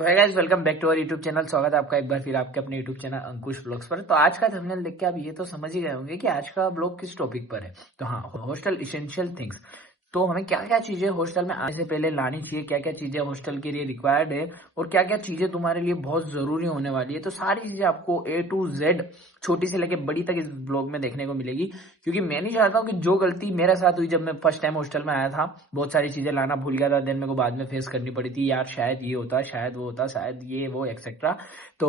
तो है guys, welcome back to our YouTube channel. स्वागत है आपका एक बार फिर आपके अपने यूट्यूब चैनल अंकुश ब्लॉग्स पर। तो आज का थंबनेल देख के आप ये तो समझ ही गए होंगे कि आज का ब्लॉग किस टॉपिक पर है। तो हाँ, हॉस्टल इसेंशियल थिंग्स। तो हमें क्या क्या चीजें हॉस्टल में आने से पहले लानी चाहिए, क्या क्या चीजें हॉस्टल के लिए रिक्वायर्ड है और क्या क्या चीजें तुम्हारे लिए बहुत जरूरी होने वाली है। तो सारी चीजें आपको A to Z, छोटी से लेके बड़ी तक इस ब्लॉग में देखने को मिलेगी। क्योंकि मैं नहीं चाहता हूँ कि जो गलती मेरे साथ हुई जब मैं फर्स्ट टाइम हॉस्टल में आया था, बहुत सारी चीजें लाना भूल गया था, देन मेरे को बाद में फेस करनी पड़ी थी, यार शायद ये होता, शायद वो होता, शायद ये वो एक्सेट्रा। तो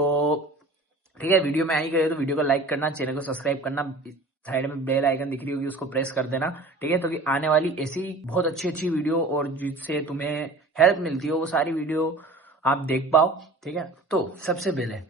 ठीक है, वीडियो में आ ही गए तो वीडियो को लाइक करना, चैनल को सब्सक्राइब करना, साइड में बेल आइकन दिख रही होगी उसको प्रेस कर देना। ठीक है, तो कि आने वाली ऐसी बहुत अच्छी अच्छी वीडियो और जिससे तुम्हें हेल्प मिलती हो वो सारी वीडियो आप देख पाओ। ठीक है, तो सबसे पहले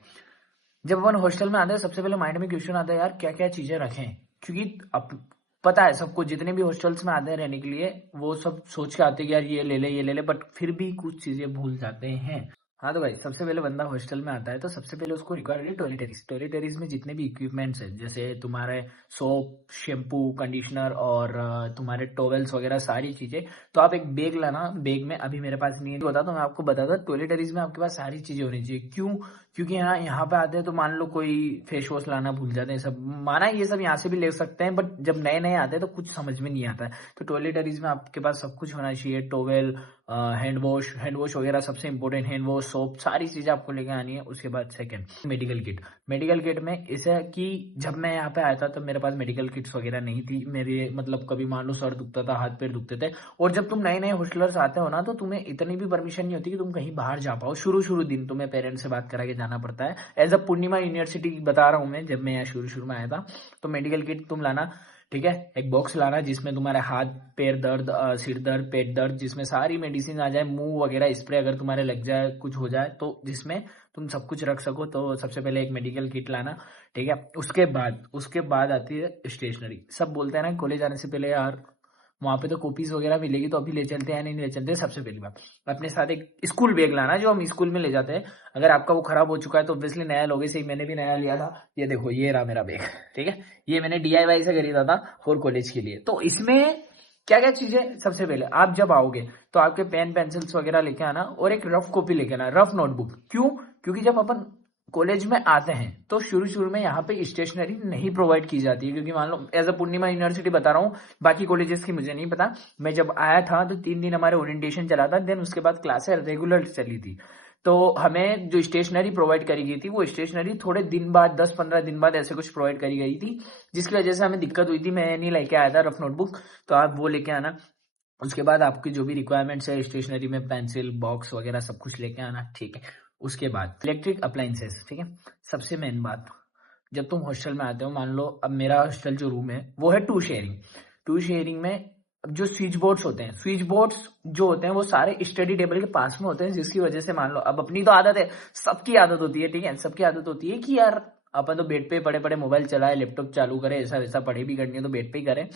जब अपन हॉस्टल में आते हैं सबसे पहले माइंड में क्वेश्चन आता है, यार क्या क्या चीजें रखें। क्योंकि अब पता है सबको, जितने भी हॉस्टल्स में आते हैं रहने के लिए वो सब सोच के आते हैं कि यार ये ले ले, बट फिर भी कुछ चीजें भूल जाते हैं। हाँ तो भाई, सबसे पहले बंदा हॉस्टल में आता है तो सबसे पहले उसको रिक्वायर्ड है टॉयलेटरीज। टॉयलेटरीज में जितने भी इक्विपमेंट्स है, जैसे तुम्हारे सोप, शैम्पू, कंडीशनर और तुम्हारे टॉवेल्स वगैरह सारी चीजें, तो आप एक बैग लाना। बैग में अभी मेरे पास नहीं है, बता तो मैं आपको बता दूं, टॉयलेटरीज में आपके पास सारी चीजें होनी चाहिए। क्यों? क्योंकि यहाँ पे आते हैं तो मान लो कोई फेस वॉश लाना भूल जाते हैं, सब माना ये सब यहाँ से भी ले सकते हैं, बट जब नए नए आते हैं तो कुछ समझ में नहीं आता है। तो टॉयलेटरीज में आपके पास सब कुछ होना चाहिए। टॉवेल, हैंड वॉश वगैरह, सबसे इंपॉर्टेंट हैंड वॉश, सोप, सारी चीजें आपको लेके आनी है। उसके बाद second, medical kit. Medical kit में ऐसा कि जब मैं यहाँ पे आया था तो मेरे पास मेडिकल किट्स वगैरह नहीं थी। मेरे मतलब कभी मान लो सर दुखता था, हाथ पैर दुखते थे, और जब तुम नए नए हॉस्टलर्स आते हो ना तो तुम्हें इतनी भी परमिशन नहीं होती कि तुम कहीं बाहर जा पाओ। शुरू दिन तुम्हें पेरेंट्स से बात करा के जाना पड़ता है। एज अ पूर्णिमा यूनिवर्सिटी बता रहा हूँ मैं, जब मैं यहाँ शुरू में आया था तो मेडिकल किट तुम लाना। ठीक है, एक बॉक्स लाना जिसमें तुम्हारे हाथ पैर दर्द, सिर दर्द, पेट दर्द, जिसमें सारी मेडिसिन आ जाए, मुंह वगैरह स्प्रे अगर तुम्हारे लग जाए, कुछ हो जाए तो जिसमें तुम सब कुछ रख सको। तो सबसे पहले एक मेडिकल किट लाना। ठीक है, उसके बाद आती है स्टेशनरी। सब बोलते हैं ना कॉलेज आने से पहले, यार वहां पे तो कॉपीज वगैरह मिलेगी तो अभी ले चलते हैं, नहीं ले चलते। सबसे पहली बात, अपने साथ एक स्कूल बैग लाना जो हम स्कूल में ले जाते हैं। अगर आपका वो खराब हो चुका है तो ऑब्वियसली नया लोगे, से ही मैंने भी नया लिया था। ये देखो, ये रहा मेरा बैग। ठीक है, ये मैंने DIY से खरीदा था फॉर कॉलेज के लिए। तो इसमें क्या क्या चीजें, सबसे पहले आप जब आओगे तो आपके पेन पेंसिल्स वगैरह लेके आना और एक रफ कॉपी लेके आना, रफ नोटबुक। क्यों? क्योंकि जब अपन कॉलेज में आते हैं तो शुरू में यहाँ पे स्टेशनरी नहीं प्रोवाइड की जाती है। क्योंकि मान लो एज अ पूर्णिमा यूनिवर्सिटी बता रहा हूँ, बाकी कॉलेजेस की मुझे नहीं पता। मैं जब आया था तो 3 दिन हमारे ओरिएंटेशन चला था, देन उसके बाद क्लासें रेगुलर चली थी। तो हमें जो स्टेशनरी प्रोवाइड करी गई थी वो स्टेशनरी थोड़े दिन बाद, 10-15 दिन बाद ऐसे कुछ प्रोवाइड करी गई थी, जिसकी वजह से हमें दिक्कत हुई थी। मैं नहीं लेके आया था रफ नोटबुक, तो आप वो लेके आना। उसके बाद आपकी जो भी रिक्वायरमेंट्स है स्टेशनरी में, पेंसिल बॉक्स वगैरह सब कुछ लेके आना। ठीक है, उसके बाद इलेक्ट्रिक अप्लायंसेस। ठीक है, सबसे मेन बात, जब तुम हॉस्टल में आते हो, मान लो अब मेरा हॉस्टल जो रूम है वो है 2 शेयरिंग। 2 शेयरिंग में जो स्विच बोर्ड्स होते हैं, स्विच बोर्ड्स जो होते हैं वो सारे स्टडी टेबल के पास में होते हैं, जिसकी वजह से मान लो, अब अपनी तो आदत है, सबकी आदत होती है, ठीक है, सबकी आदत होती है कि यार अपन तो बेड पे पड़े पड़े मोबाइल चलाए, लैपटॉप चालू करे, ऐसा वैसा, पढ़े भी करनी है तो बेड पे ही करें।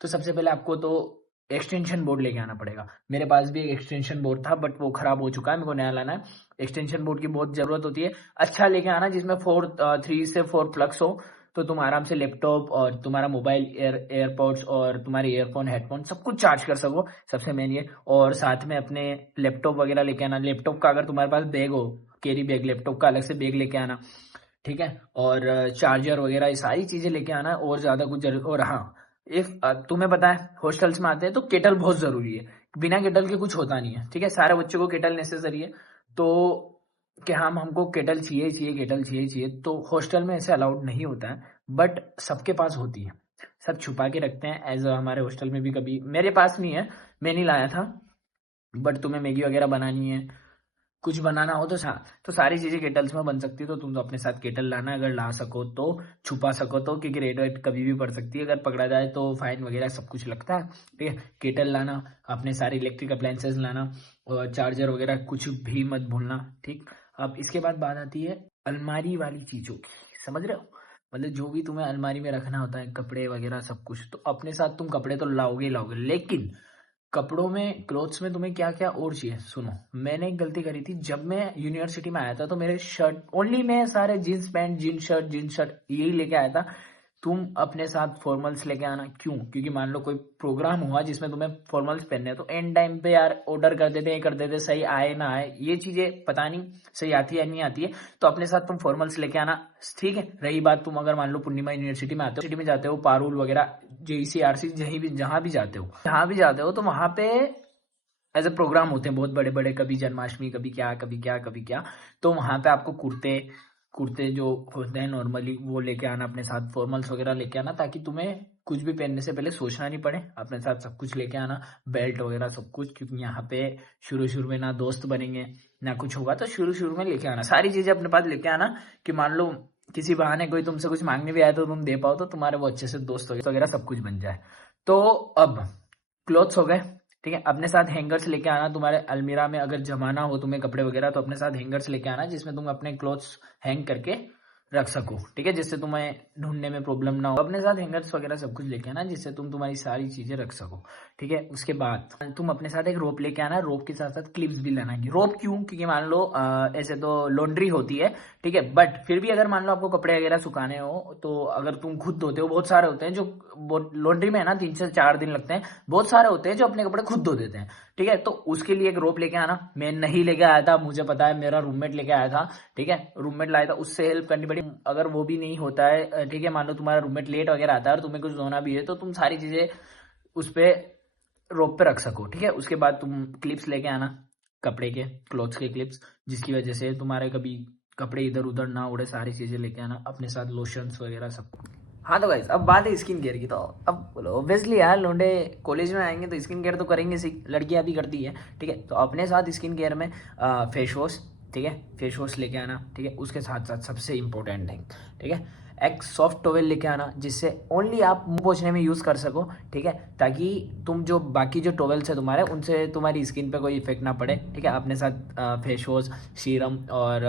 तो सबसे पहले आपको तो एक्सटेंशन बोर्ड लेके आना पड़ेगा। मेरे पास भी एक एक्सटेंशन बोर्ड था बट वो खराब हो चुका है, मेरे को नया लाना है। एक्सटेंशन बोर्ड की बहुत जरूरत होती है। अच्छा लेके आना जिसमें 3 से 4 प्लग्स हो, तो तुम आराम से लैपटॉप और तुम्हारा मोबाइल, एयरपॉड्स और तुम्हारे ईयरफोन, हेडफोन सब कुछ चार्ज कर सको, सबसे मेन ये। और साथ में अपने लैपटॉप वगैरह लेके आना। लैपटॉप का अगर तुम्हारे पास बैग हो, कैरी बैग, लैपटॉप का अलग से बैग लेके आना। ठीक है, और चार्जर वगैरह ये सारी चीजें लेके आना, और ज्यादा कुछ जरूरत। और हाँ, एक तुम्हें पता है हॉस्टल्स में आते हैं तो केटल बहुत जरूरी है, बिना केटल के कुछ होता नहीं है। ठीक है, सारे बच्चों को केटल नेसेसरी है। तो कि हम हमको केटल चाहिए चाहिए, केटल चाहिए चाहिए, तो हॉस्टल में ऐसे अलाउड नहीं होता है, बट सबके पास होती है। सब छुपा के रखते हैं। एज हमारे हॉस्टल में भी, कभी मेरे पास नहीं है, मैं नहीं लाया था, बट तुम्हें मैगी वगैरह बनानी है, कुछ बनाना हो तो तो सारी चीजें केटल्स में बन सकती है। तो तुम तो अपने साथ केटल लाना, अगर ला सको तो, छुपा सको तो, क्योंकि रेड वेट कभी भी पड़ सकती है, अगर पकड़ा जाए तो फाइन वगैरह सब कुछ लगता है। ठीक है, केटल लाना, अपने सारे इलेक्ट्रिक अप्लायंसेस लाना, और चार्जर वगैरह कुछ भी मत भूलना। ठीक, अब इसके बाद बात आती है अलमारी वाली चीजों की, समझ रहे हो? मतलब जो भी तुम्हें अलमारी में रखना होता है, कपड़े वगैरह सब कुछ, तो अपने साथ तुम कपड़े तो लाओगे ही लाओगे, लेकिन कपड़ों में, क्लोथ्स में तुम्हें क्या क्या और चाहिए, सुनो। मैंने एक गलती करी थी, जब मैं यूनिवर्सिटी में आया था तो मेरे शर्ट ओनली, मैं सारे जीन्स पैंट, जीन्स शर्ट यही लेके आया था। तुम अपने साथ फॉर्मल्स लेके आना। क्यों? क्योंकि मान लो कोई प्रोग्राम हुआ जिसमें तुम्हें फॉर्मल्स पहनने हैं, तो एंड टाइम पे यार ऑर्डर कर देते हैं, कर देते, सही आए ना आए, ये चीजें पता नहीं सही आती है नहीं आती है, तो अपने साथ तुम फॉर्मल्स लेके आना। ठीक है। रही बात, तुम अगर मान लो पूर्णिमा यूनिवर्सिटी में आते हो, सिटी में जाते हो, पारुल वगैरह, जेईसी, आरसी, जहाँ भी जाते हो, तो वहां पे एज ए प्रोग्राम होते हैं बहुत बड़े बड़े, कभी जन्माष्टमी, कभी क्या, कभी क्या, कभी क्या, तो वहां पे आपको कुर्ते कुर्ते जो होते हैं नॉर्मली वो लेके आना अपने साथ, फॉर्मल्स वगैरह लेके आना, ताकि तुम्हें कुछ भी पहनने से पहले सोचना नहीं पड़े। अपने साथ सब कुछ लेके आना, बेल्ट वगैरह सब कुछ, क्योंकि यहाँ पे शुरू में ना दोस्त बनेंगे ना कुछ होगा, तो शुरू में लेके आना सारी चीजें अपने पास लेके आना, कि मान लो किसी बहाने कोई तुमसे कुछ मांगने भी आया तो तुम दे पाओ, तो तुम्हारे वो अच्छे से दोस्त वगैरह सब कुछ बन जाए। तो अब क्लोथ्स हो गए, ठीक है। अपने साथ हैंगर्स लेके आना, तुम्हारे अलमीरा में अगर जमाना हो तुम्हें कपड़े वगैरह, तो अपने साथ हैंगर्स लेके आना, जिसमें तुम अपने क्लोथ्स हैंग करके रख सको, ठीक है, जिससे तुम्हें ढूंढने में प्रॉब्लम ना हो। अपने साथ हैंगर्स वगैरह सब कुछ लेके आना, जिससे तुम तुम्हारी सारी चीजें रख सको, ठीक है। उसके बाद तुम अपने साथ एक रोप लेके आना, रोप के साथ साथ क्लिप्स भी लाना है। रोप क्यों? क्योंकि मान लो ऐसे तो लॉन्ड्री होती है, ठीक है, बट फिर भी अगर मान लो आपको कपड़े वगैरह सुखाने हो, तो अगर तुम खुद धोते हो, बहुत सारे होते हैं जो लॉन्ड्री में है ना 3 से 4 दिन लगते हैं, बहुत सारे होते हैं जो अपने कपड़े खुद धो देते हैं, ठीक है। तो उसके लिए एक रोप लेके आना। मैं नहीं लेके आया था, मुझे पता है, मेरा रूममेट लेके आया था, ठीक है, रूममेट लाया था, उससे हेल्प करनी पड़ी। अगर वो भी नहीं होता है, ठीक है, मान लो तुम्हारा रूममेट लेट वगैरह आता है और तुम्हें कुछ धोना भी है, तो तुम सारी चीजें उस पे रोप पे रख सको, ठीक है। उसके बाद तुम क्लिप्स लेके आना, कपड़े के, क्लॉथ्स के क्लिप्स, जिसकी वजह से तुम्हारे कभी कपड़े इधर उधर ना उड़े, सारी चीजें लेके आना अपने साथ, लोशंस वगैरह सब। हाँ तो गाइस, अब बात है स्किन केयर की। तो अब बोलो ऑब्वियसली यार, लोंडे कॉलेज में आएंगे तो स्किन केयर तो करेंगे सी, लड़कियां भी करती है, ठीक है। तो अपने साथ स्किन केयर में फेस वॉश, ठीक है, फेस वॉश लेके आना, ठीक है। उसके साथ साथ सबसे इंपॉर्टेंट थिंग, ठीक है, एक सॉफ्ट टॉवेल लेके आना, जिससे ओनली आप मुंह पोंछने में यूज़ कर सको, ठीक है, ताकि तुम जो बाकी जो टॉवेल्स है तुम्हारे, उनसे तुम्हारी स्किन पे कोई इफेक्ट ना पड़े, ठीक है। अपने साथ फेस वॉश, सीरम और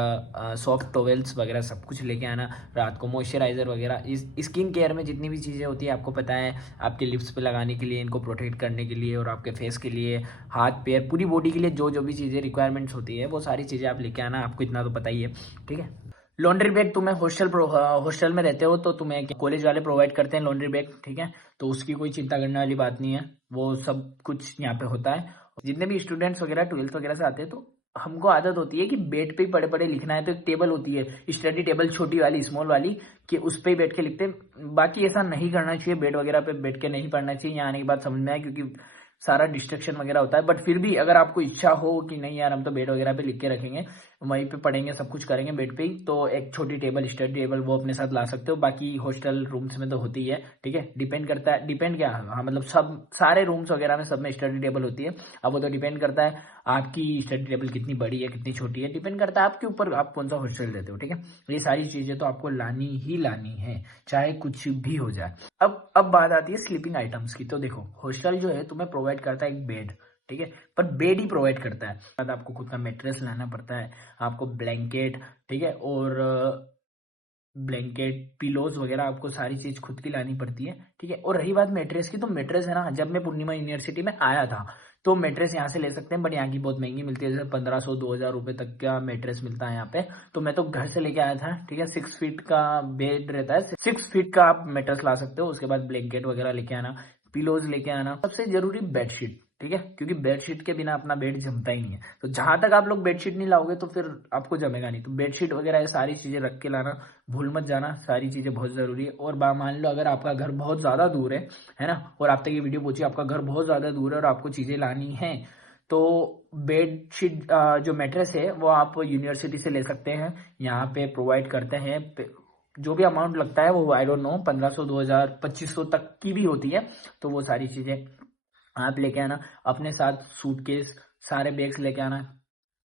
सॉफ्ट टॉवेल्स वगैरह सब कुछ लेके आना। रात को मॉइस्चराइजर वगैरह, इस स्किन केयर में जितनी भी चीज़ें होती है आपको पता है, आपके लिप्स पे लगाने के लिए, इनको प्रोटेक्ट करने के लिए, और आपके फेस के लिए, हाथ पैर पूरी बॉडी के लिए जो जो भी चीज़ें रिक्वायरमेंट्स होती है, वो सारी चीज़ें आप लेके आना। आपको इतना तो पता ही है, ठीक है। लॉन्ड्री बैग तुम्हें हॉस्टल में रहते हो तो तुम्हें कॉलेज वाले प्रोवाइड करते हैं लॉन्ड्री बैग, ठीक है, तो उसकी कोई चिंता करने वाली बात नहीं है, वो सब कुछ यहाँ पे होता है। जितने भी स्टूडेंट्स वगैरह 12th वगैरह से आते हैं, तो हमको आदत होती है कि बेड पे ही पड़े पड़े लिखना है, तो एक टेबल होती है, स्टडी टेबल, छोटी वाली, स्मॉल वाली, कि उस पर ही बैठ के लिखते हैं। बाकी ऐसा नहीं करना चाहिए, बेड वगैरह पे बैठ के नहीं पढ़ना चाहिए। यहाँ आने के बाद समझ में आया, क्योंकि सारा डिस्ट्रक्शन वगैरह होता है। बट फिर भी अगर आपको इच्छा हो कि नहीं यार हम तो बेड वगैरह पे लिख के रखेंगे, वहीं पे पढ़ेंगे, सब कुछ करेंगे बेड पे ही, तो एक छोटी टेबल, स्टडी टेबल, वो अपने साथ ला सकते हो। बाकी हॉस्टल रूम्स में तो होती है, ठीक है, डिपेंड करता है, डिपेंड क्या, हाँ मतलब सब सारे रूम्स वगैरह में सब में स्टडी टेबल होती है। अब वो तो डिपेंड करता है आपकी स्टडी टेबल कितनी बड़ी है कितनी छोटी है, डिपेंड करता है आपके ऊपर, आप कौन सा हॉस्टल लेते हो, ठीक है। ये सारी चीजें तो आपको लानी ही लानी है, चाहे कुछ भी हो जाए। अब बात आती है स्लीपिंग आइटम्स की। तो देखो हॉस्टल जो है तुम्हें प्रोवाइड करता है एक बेड, ठीक है, पर बेड ही प्रोवाइड करता है, बाद आपको खुद का मैट्रेस लाना पड़ता है, आपको ब्लैंकेट, ठीक है, और ब्लैंकेट, पिलोज वगैरह, आपको सारी चीज खुद की लानी पड़ती है, ठीक है। और रही बात मैट्रेस की, तो मैट्रेस है ना, जब मैं पूर्णिमा यूनिवर्सिटी में आया था तो मैट्रेस यहाँ से ले सकते हैं, बट यहाँ की बहुत महंगी मिलती है, जैसे 1500-2000 रुपए तक का मैट्रेस मिलता है यहाँ पे। तो मैं तो घर से लेके आया था, ठीक है, 6 फीट का बेड रहता है, 6 फीट का आप मैट्रेस ला सकते हो। उसके बाद ब्लैंकेट वगैरह लेके आना, पिलोज लेके आना, सबसे जरूरी बेडशीट, ठीक है, क्योंकि बेडशीट के बिना अपना बेड जमता ही नहीं है। तो जहां तक आप लोग बेडशीट नहीं लाओगे तो फिर आपको जमेगा नहीं। तो बेडशीट वगैरह ये सारी चीजें रख के लाना, भूल मत जाना, सारी चीजें बहुत जरूरी है। और मान लो अगर आपका घर बहुत ज्यादा दूर है ना, और आप तक ये वीडियो पहुंची, आपका घर बहुत ज्यादा दूर है और आपको चीजें लानी है, तो बेडशीट जो मैट्रेस है वो आप यूनिवर्सिटी से ले सकते हैं, यहाँ पे प्रोवाइड करते हैं। जो भी अमाउंट लगता है वो आई डोंट नो, 1500, 2000, 2500 तक की भी होती है। तो वो सारी चीजें आप लेके आना। अपने साथ सूटकेस, सारे बैग्स लेके आना,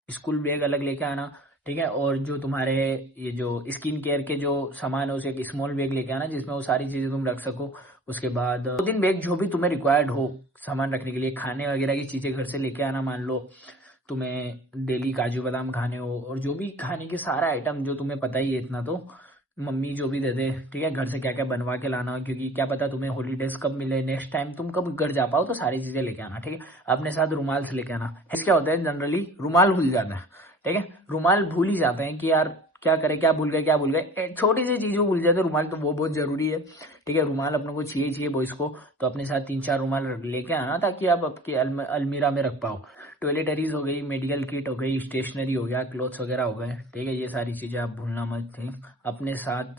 स्कूल बैग अलग लेके आना, ठीक है। और जो तुम्हारे ये जो स्किन केयर के जो सामान है उसे एक स्मॉल बैग लेके आना, जिसमें वो सारी चीजें तुम रख सको। उसके बाद 2-3 बैग जो भी तुम्हें रिक्वायर्ड हो सामान रखने के लिए, खाने वगैरह की चीजें घर से लेके आना। मान लो तुम्हें डेली काजू बादाम खाने हो, और जो भी खाने के सारा आइटम जो तुम्हें पता ही है, इतना तो मम्मी जो भी दे दे, ठीक है, घर से क्या क्या बनवा के लाना, क्योंकि क्या पता तुम्हें हॉलीडेज कब मिले, नेक्स्ट टाइम तुम कब घर जा पाओ, तो सारी चीजें लेके आना, ठीक है। अपने साथ रुमाल से लेके आना। क्या होता है जनरली रुमाल भूल जाता है, ठीक है, रुमाल भूल ही जाते हैं कि यार क्या करें, क्या भूल गए, छोटी सी चीजों भूल जाते रुमाल, तो वो बहुत जरूरी है। ठीक है, रुमाल अपने को चाहिए बॉयज को, तो अपने साथ 3-4 रुमाल लेके आना ताकि आप आपके अलमीरा में रख पाओ। टॉयलेटरीज हो गई, मेडिकल किट हो गई, स्टेशनरी हो गया, क्लोथ्स वगैरह हो गए। ठीक है, ये सारी चीजें आप भूलना मत थे। अपने साथ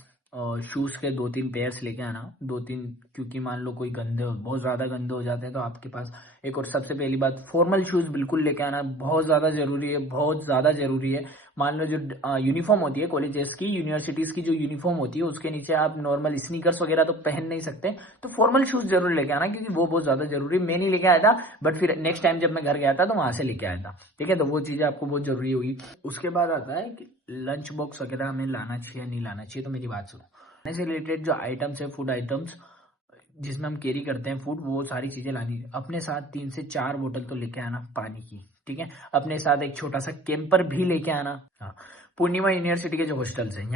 शूज के 2-3 पेयर्स लेके आना, 2-3, क्योंकि मान लो कोई बहुत ज्यादा गंदे हो जाते हैं तो आपके पास एक। और सबसे पहली बात, फॉर्मल शूज बिल्कुल लेके आना, बहुत ज्यादा जरूरी है, बहुत ज्यादा जरूरी है। मान लो जो यूनिफॉर्म होती है कॉलेजेस की, यूनिवर्सिटीज की जो यूनिफॉर्म होती है उसके नीचे आप नॉर्मल स्नीकर्स वगैरह तो पहन नहीं सकते, तो फॉर्मल शूज जरूर लेके आना, क्योंकि वो बहुत ज्यादा जरूरी है। मैं नहीं लेके आया था, बट फिर नेक्स्ट टाइम जब मैं घर गया था तो वहां से लेके आया था। ठीक है, तो वो चीजें आपको बहुत जरूरी होगी। उसके बाद आता है कि लंच बॉक्स वगैरह हमें लाना चाहिए या नहीं लाना चाहिए। तो मेरी बात सुनो, खाने से रिलेटेड जो आइटम्स है, फूड आइटम्स जिसमें हम कैरी करते हैं फूड, वो सारी चीजें लानी है। अपने साथ 3 से 4 बोतल तो लेके आना पानी की। ठीक है, अपने साथ एक छोटा सा कैंपर भी लेके आना। हाँ, पूर्णिमा यूनिवर्सिटी के जो हॉस्टल्स हैं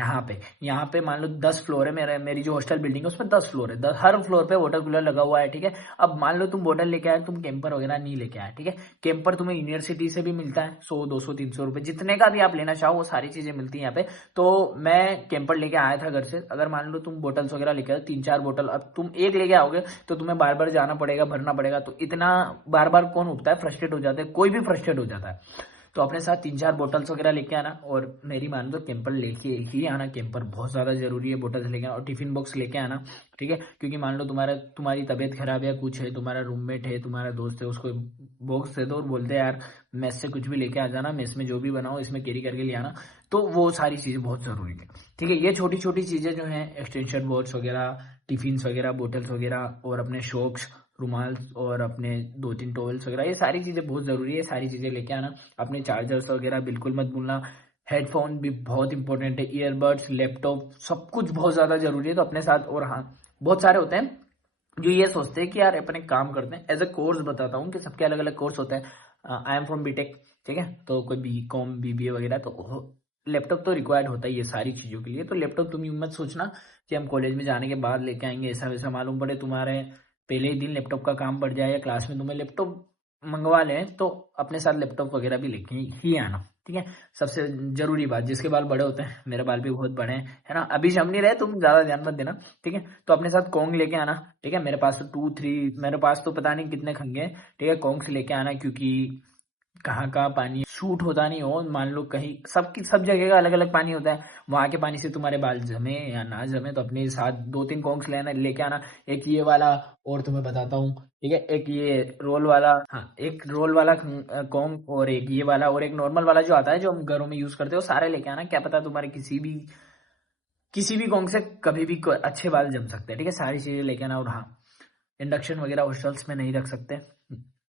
यहाँ पे मान लो 10 फ्लोर है, मेरी जो हॉस्टल बिल्डिंग है उसमें 10 फ्लोर है, हर फ्लोर पे वाटर कूलर लगा हुआ है। ठीक है, अब मान लो तुम बोतल लेके आए, तुम कैंपर वगैरह नहीं लेके आए। ठीक है, कैंपर तुम्हें यूनिवर्सिटी से भी मिलता है, 100, 200, 300 रुपए जितने का भी आप लेना चाहो वो सारी चीजें मिलती है यहाँ पे। तो मैं कैंपर लेके आया था घर से। अगर मान लो तुम बोटल्स वगैरह लेके आए 3-4 बोतल, अब तुम एक लेके आओगे तो तुम्हें बार बार जाना पड़ेगा, भरना पड़ेगा, तो इतना बार बार कौन उठता है, फ्रस्ट्रेट हो जाता है, कोई भी फ्रस्ट्रेट हो जाता है। तो अपने साथ 3-4 बोतल्स वगैरह लेके आना, और मेरी मान लो कैंपर लेके ही आना। कैंपर बहुत ज्यादा जरूरी है, बोतल्स लेके आना, और टिफिन बॉक्स लेके आना। ठीक है, क्योंकि मान लो तुम्हारी तबीयत खराब है, कुछ है, तुम्हारा रूममेट है, तुम्हारा दोस्त है, उसको बॉक्स दे दो और बोलते हैं यार मेस से कुछ भी लेके आ जाना, मेस में जो भी बनाओ इसमें कैरी करके ले आना। तो वो सारी चीजें बहुत जरूरी है। ठीक है, ये छोटी छोटी चीजें जो है, एक्सटेंशन बॉक्स वगैरह, टिफिन वगैरह, बोतल्स वगैरह, और अपने शॉक्स, रुमाल, और अपने 2-3 टॉवल्स वगैरह, ये सारी चीजें बहुत जरूरी है, सारी चीजें लेके आना। अपने चार्जर्स वगैरह बिल्कुल मत भूलना। हेडफोन भी बहुत इंपॉर्टेंट है, ईयरबड्स, लैपटॉप, सब कुछ बहुत ज्यादा जरूरी है, तो अपने साथ। और हाँ, बहुत सारे होते हैं जो ये सोचते हैं कि यार अपन एक काम करते हैं, एज अ कोर्स बताता हूँ कि सबके अलग अलग कोर्स होते हैं। I am from BTech. ठीक है, तो कोई BCom BBA वगैरह, तो लैपटॉप तो रिक्वायर्ड होता है ये सारी चीजों के लिए। तो लैपटॉप तुम यूं मत सोचना कि हम कॉलेज में जाने के बाद लेके आएंगे, ऐसा वैसा मालूम पड़े तुम्हारे पहले ही दिन लैपटॉप का काम बढ़ जाए, या क्लास में तुम्हें लैपटॉप मंगवा लें, तो अपने साथ लैपटॉप वगैरह भी लेके ही आना। ठीक है, सबसे जरूरी बात, जिसके बाल बड़े होते हैं, मेरे बाल भी बहुत बड़े हैं, है ना, अभी जम नहीं रहे, तुम ज्यादा ध्यान मत देना। ठीक है, तो अपने साथ कॉन्ग लेके आना। ठीक है, मेरे पास तो 2-3, मेरे पास तो पता नहीं कितने खंगे हैं। ठीक है, कॉन्ग्स लेके आना, क्योंकि कहाँ का पानी शूट होता नहीं हो, मान लो कहीं सब जगह का अलग अलग पानी होता है, वहां के पानी से तुम्हारे बाल जमे या ना जमे, तो अपने साथ 2-3 कॉन्ग्स लेके आना। एक ये वाला, और तुम्हें बताता हूँ। ठीक है, एक ये रोल वाला, हाँ, एक रोल वाला कॉन्ग, और एक ये वाला, और एक नॉर्मल वाला जो आता है जो हम घरों में यूज करते हो, सारे लेके आना। क्या पता तुम्हारे किसी भी कॉन्ग से कभी भी अच्छे बाल जम सकते हैं। ठीक है, सारी चीजें लेके आना। और हाँ, इंडक्शन वगैरह हॉस्टल्स में नहीं रख सकते,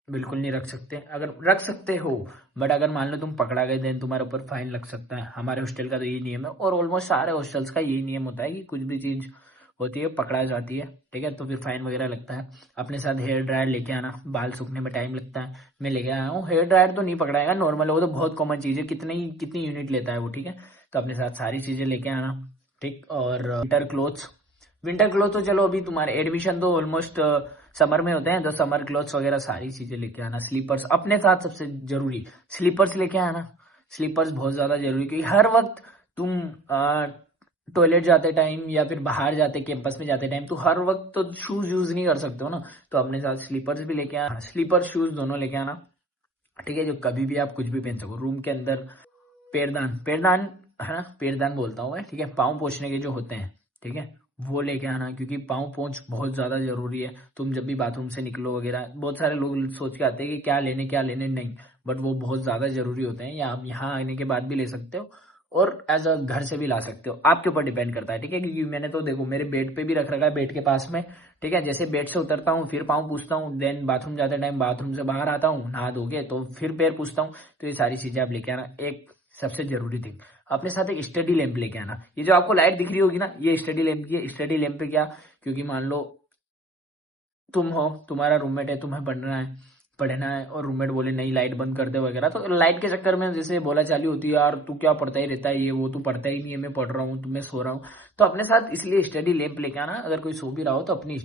बिल्कुल नहीं रख सकते। अगर रख सकते हो, बट अगर मान लो तुम पकड़ा गए, देन तुम्हारे ऊपर फाइन लग सकता है। हमारे हॉस्टल का तो यही नियम है, और ऑलमोस्ट सारे हॉस्टल्स का यही नियम होता है कि कुछ भी चीज होती है पकड़ा जाती है। ठीक है, तो फिर फाइन वगैरह लगता है। अपने साथ हेयर ड्रायर लेके आना, बाल सूखने में टाइम लगता है, मैं लेके आया हूँ। हेयर ड्रायर तो नहीं पकड़ाएगा, नॉर्मल, वो तो बहुत कॉमन चीज है, कितनी यूनिट लेता है वो। ठीक है, तो अपने साथ सारी चीजें लेके आना। ठीक, और विंटर क्लोथ तो चलो, अभी तुम्हारे एडमिशन तो ऑलमोस्ट समर में होते हैं, तो समर क्लोथ्स वगैरह सारी चीजें लेके आना। स्लीपर्स अपने साथ, सबसे जरूरी स्लीपर्स लेके आना। स्लीपर्स बहुत ज्यादा जरूरी, क्योंकि हर वक्त तुम टॉयलेट जाते टाइम या फिर बाहर जाते कैंपस में जाते टाइम, तो हर वक्त तो शूज यूज नहीं कर सकते हो ना, तो अपने साथ स्लीपर्स भी लेके आना, स्लीपर शूज दोनों लेके आना। ठीक है, जो कभी भी आप कुछ भी पहन सको। रूम के अंदर पैरदान है ना, पैरदान बोलता हूँ मैं। ठीक है, पाँव पोंछने के जो होते हैं, ठीक है, वो लेके आना, क्योंकि पाँव पोंछ बहुत ज्यादा जरूरी है। तुम जब भी बाथरूम से निकलो वगैरह, बहुत सारे लोग सोच के आते हैं कि क्या लेने नहीं, बट वो बहुत ज्यादा जरूरी होते हैं, या आप यहाँ आने के बाद भी ले सकते हो, और एज अ घर से भी ला सकते हो, आपके ऊपर डिपेंड करता है। ठीक है, क्योंकि मैंने तो देखो मेरे बेड पे भी रख रखा है, बेड के पास में। ठीक है, जैसे बेड से उतरता हूँ फिर पाँव पूछता हूँ, देन बाथरूम जाते टाइम, बाथरूम से बाहर आता हूँ नहा धो के, तो फिर पैर पूछता हूँ। तो ये सारी चीजें आप लेके आना। एक सबसे जरूरी थिंग, अपने साथ एक स्टडी लैंप लेके आना। ये जो आपको लाइट दिख रही होगी ना, ये स्टडी लैंप की है। स्टडी लैंप पे क्या, क्योंकि मान लो तुम हो, तुम्हारा रूममेट है, तुम्हें पढ़ना है और रूममेट बोले नहीं लाइट बंद कर दे वगैरह, तो लाइट के चक्कर में जैसे बोला चाली होती है, यार तू क्या पढ़ता ही रहता है, ये वो, तू पढ़ता ही नहीं है, मैं पढ़ रहा हूँ, मैं सो रहा हूँ। तो अपने साथ इसलिए स्टडी लैंप लेके आना। अगर कोई सो भी रहा हो तो अपनी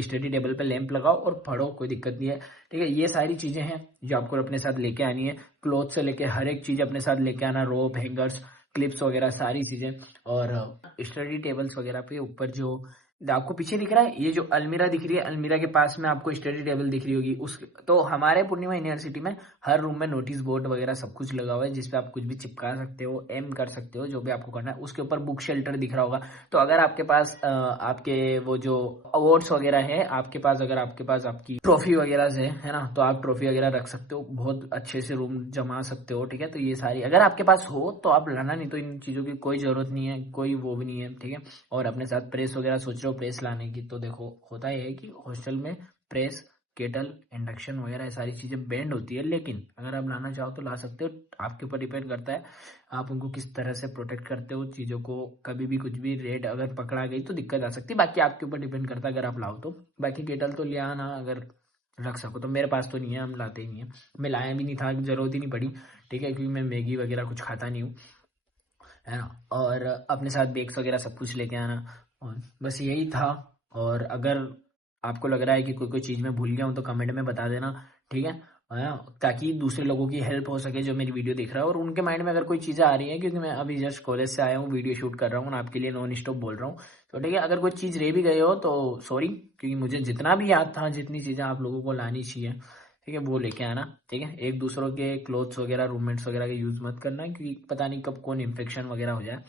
स्टडी टेबल पे लैंप लगाओ और पढ़ो, कोई दिक्कत नहीं है। ठीक है, ये सारी चीजें हैं जो आपको अपने साथ लेके आनी है। क्लॉथ से लेके हर एक चीज अपने साथ लेके आना, रोप, हैंगर्स, क्लिप्स वगैरह सारी चीजें, और स्टडी टेबल्स वगैरह पे ऊपर जो आपको पीछे दिख रहा है, ये जो अलमीरा दिख रही है, अलमीरा के पास में आपको स्टडी टेबल दिख रही होगी। उस तो हमारे पूर्णिमा यूनिवर्सिटी में हर रूम में नोटिस बोर्ड वगैरह सब कुछ लगा हुआ है, जिसपे आप कुछ भी चिपका सकते हो, एम कर सकते हो, जो भी आपको करना है। उसके ऊपर बुक शेल्टर दिख रहा होगा। तो अगर आपके पास आपके वो जो अवार्ड्स वगैरह है आपके पास, अगर आपके पास आपकी ट्रॉफी वगैरह है ना, तो आप ट्रॉफी वगैरह रख सकते हो, बहुत अच्छे से रूम जमा सकते हो। ठीक है, तो ये सारी अगर आपके पास हो तो आप लाना, नहीं तो इन चीजों की कोई जरूरत नहीं है, कोई वो भी नहीं है। ठीक है, और अपने साथ प्रेस वगैरह सोच रहे हो प्रेस लाने की, तो देखो होता यह है कि हॉस्टल में प्रेस, केटल, इंडक्शन वगैरह सारी चीजें बैंड होती है, लेकिन अगर आप लाना चाहो तो ला सकते हो। आपके ऊपर डिपेंड करता है आप उनको किस तरह से प्रोटेक्ट करते हो चीजों को। कभी भी कुछ भी रेड अगर पकड़ा गई तो दिक्कत आ सकती है, बाकी आपके ऊपर डिपेंड करता है अगर आप लाओ तो। बाकी केटल तो ले आना अगर रख सको तो। मेरे पास तो नहीं है, हम लाते ही नहीं है, मैं लाया भी नहीं था, जरूरत ही नहीं पड़ी। ठीक है, क्योंकि मैं मैगी वगैरह कुछ खाता नहीं हूँ, है ना। और अपने साथ बैग्स वगैरह सब कुछ लेके आना, और बस यही था। और अगर आपको लग रहा है कि कोई कोई चीज़ मैं भूल गया हूँ तो कमेंट में बता देना। ठीक है ना, ताकि दूसरे लोगों की हेल्प हो सके जो मेरी वीडियो देख रहा है, और उनके माइंड में अगर कोई चीज़ें आ रही हैं, क्योंकि मैं अभी जस्ट कॉलेज से आया हूँ, वीडियो शूट कर रहा हूँ, आपके लिए नॉन स्टॉप बोल रहा हूँ। तो ठीक है, अगर कोई चीज़ रह भी गई हो तो सॉरी, क्योंकि मुझे जितना भी याद था, जितनी चीज़ें आप लोगों को लानी चाहिए, ठीक है, वो लेके आना। ठीक है, एक दूसरों के क्लोथ्स वगैरह, रूममेट्स वगैरह का यूज़ मत करना, क्योंकि पता नहीं कब कौन इन्फेक्शन वगैरह हो जाए,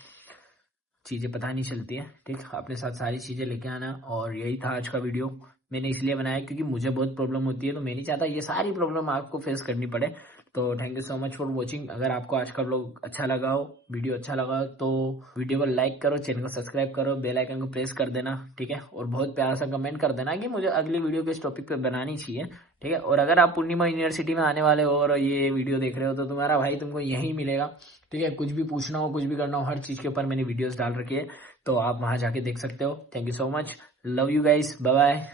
चीज़ें पता नहीं चलती है। ठीक, अपने साथ सारी चीज़ें लेके आना। और यही था आज का वीडियो, मैंने इसलिए बनाया क्योंकि मुझे बहुत प्रॉब्लम होती है, तो मैं नहीं चाहता ये सारी प्रॉब्लम आपको फेस करनी पड़े। तो thank you so much for watching. अगर आपको आज का व्लॉग अच्छा लगा हो, वीडियो अच्छा लगा हो, तो वीडियो को लाइक करो, चैनल को सब्सक्राइब करो, बेल आइकन को प्रेस कर देना। ठीक है, और बहुत प्यारा सा कमेंट कर देना कि मुझे अगली वीडियो किस टॉपिक पे बनानी चाहिए। ठीक है, और अगर आप पूर्णिमा यूनिवर्सिटी में आने वाले हो और ये वीडियो देख रहे हो, तो तुम्हारा भाई तुमको यहीं मिलेगा। ठीक है, कुछ भी पूछना हो, कुछ भी करना हो, हर चीज़ के ऊपर मैंने वीडियोस डाल रखी है, तो आप वहां जाके देख सकते हो। Thank you so much, love you guys, bye bye.